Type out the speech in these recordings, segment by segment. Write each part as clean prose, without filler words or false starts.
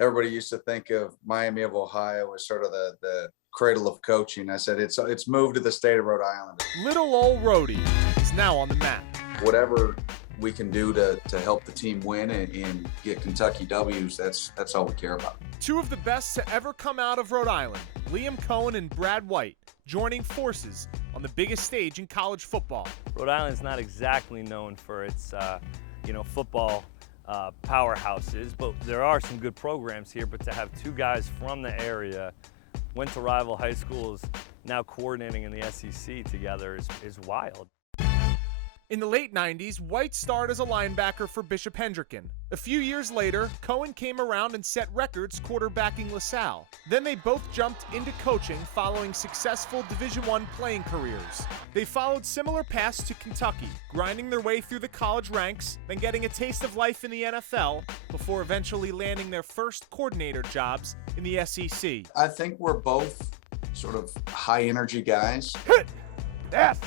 everybody used to think of Miami of Ohio as sort of the cradle of coaching. I said it's moved to the state of Rhode Island. Little old Rhodey is now on the map. Whatever we can do to help the team win and get Kentucky W's, that's all we care about. Two of the best to ever come out of Rhode Island, Liam Coen and Brad White, joining forces on the biggest stage in college football. Rhode Island's not exactly known for its, football powerhouses, but there are some good programs here. But to have two guys from the area, went to rival high schools, now coordinating in the SEC together is wild. In the late 90s, White starred as a linebacker for Bishop Hendricken. A few years later, Coen came around and set records quarterbacking LaSalle. Then they both jumped into coaching following successful Division I playing careers. They followed similar paths to Kentucky, grinding their way through the college ranks, then getting a taste of life in the NFL, before eventually landing their first coordinator jobs in the SEC. I think we're both sort of high energy guys. Yes.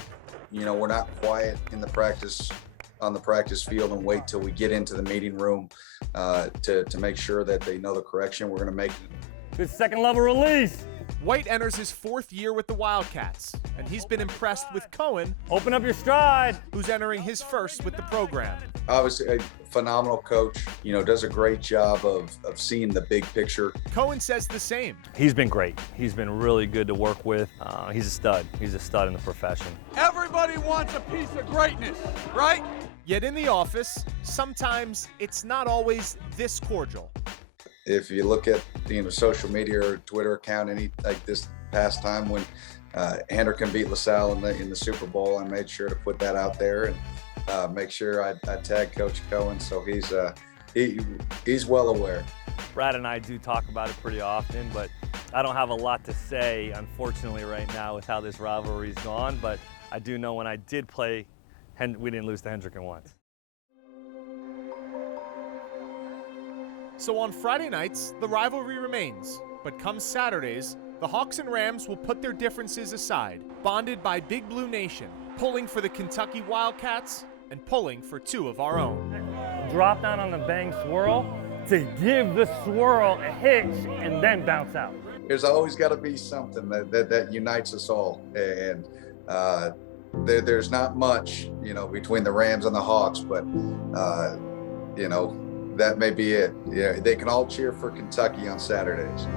You know, we're not quiet on the practice field and wait till we get into the meeting room to make sure that they know the correction we're going to make. Good second level release. White enters his fourth year with the Wildcats, and he's been impressed with Coen. Open up your stride. Who's entering his first with the program. Obviously, a phenomenal coach, does a great job of seeing the big picture. Coen says the same. He's been great. He's been really good to work with. He's a stud. He's a stud in the profession. Everybody wants a piece of greatness, right? Yet in the office, sometimes it's not always this cordial. If you look at social media or Twitter account, like this past time when Hendricken beat LaSalle in the Super Bowl, I made sure to put that out there and make sure I tag Coach Coen, so he's well aware. Brad and I do talk about it pretty often, but I don't have a lot to say, unfortunately, right now with how this rivalry's gone. But I do know when I did play, we didn't lose to Hendricken once. So on Friday nights, the rivalry remains. But come Saturdays, the Hawks and Rams will put their differences aside, bonded by Big Blue Nation, pulling for the Kentucky Wildcats and pulling for two of our own. Drop down on the bang swirl to give the swirl a hitch and then bounce out. There's always got to be something that unites us all, and there's not much, between the Rams and the Hawks, but that may be it. Yeah, they can all cheer for Kentucky on Saturdays.